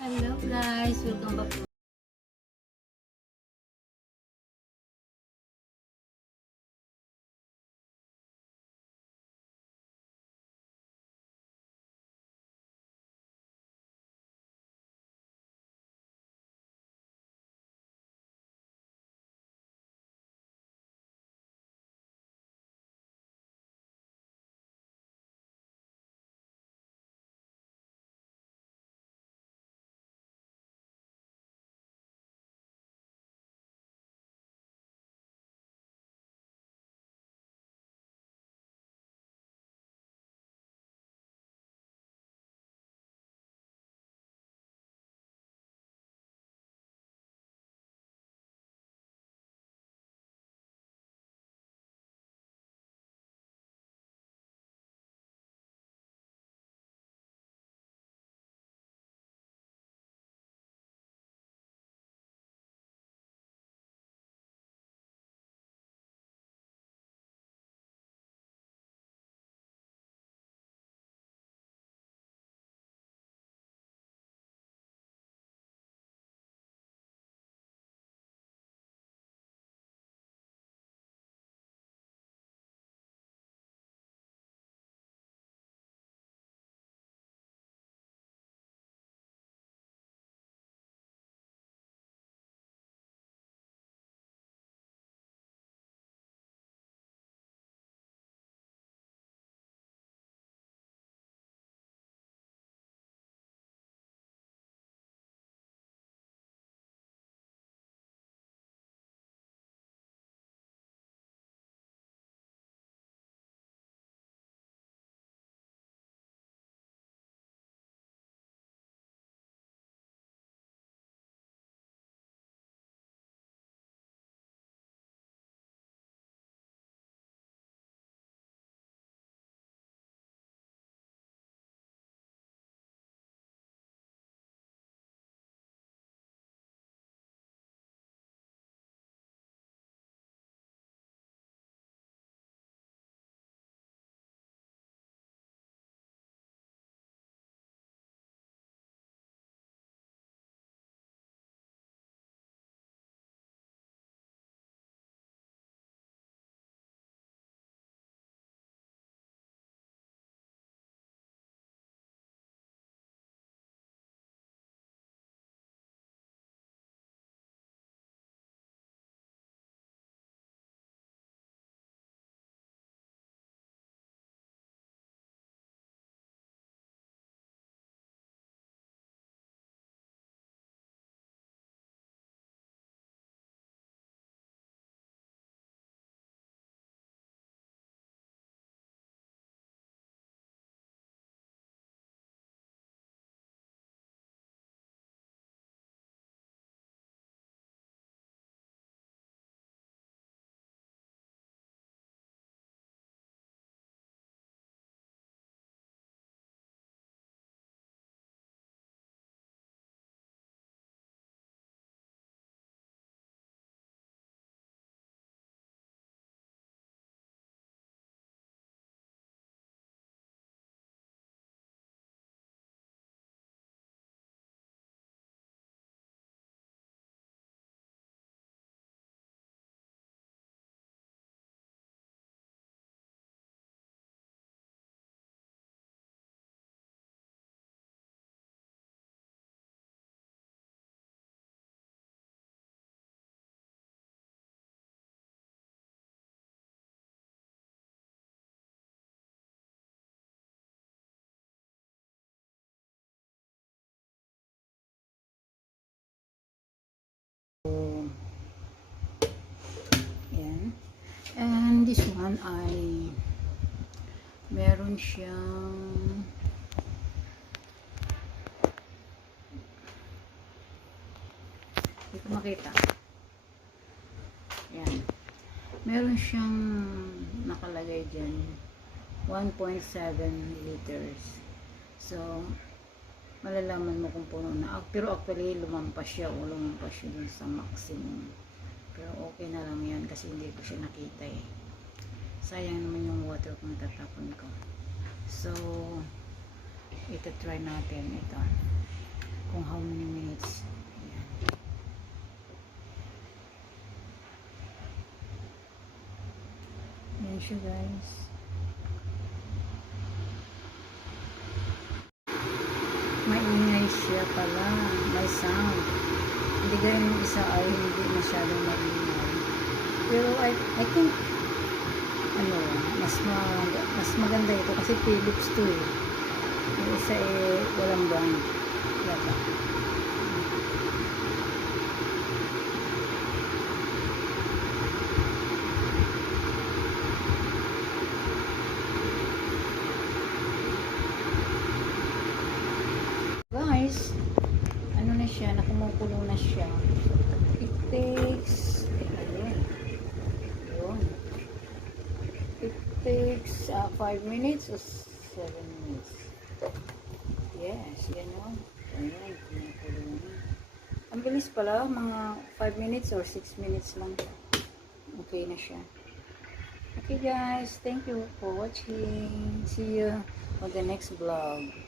Hello guys, welcome back. Yan. And this one ay meron siyang hindi ko makita. Yan. Meron siyang nakalagay dyan 1.7 liters. So, malalaman mo kung puno na. Pero actually, lumampas siya o lumampas siya dun sa maximum. Pero okay na lang yan kasi hindi ko siya nakita eh. Sayang naman yung water kung tatapon ko. So, ito try natin ito. Kung how many minutes. Ayan. Ayan siya guys. Maingay siya pala. May sound. Hindi ganyan yung isa ay hindi masyadong maingay. Pero I think ano, mas maganda ito kasi Philips to eh. Yung isa eh walang brand. Yata. Guys, ano na siya, nakumukulo na siya. It takes, ayun, yun. It takes 5 minutes or 7 minutes. Yes, yan o. Ayan, kumukulo na. Ang bilis pala, mga 5 minutes or 6 minutes lang. Okay na siya. Okay guys, thank you for watching. See you on the next vlog.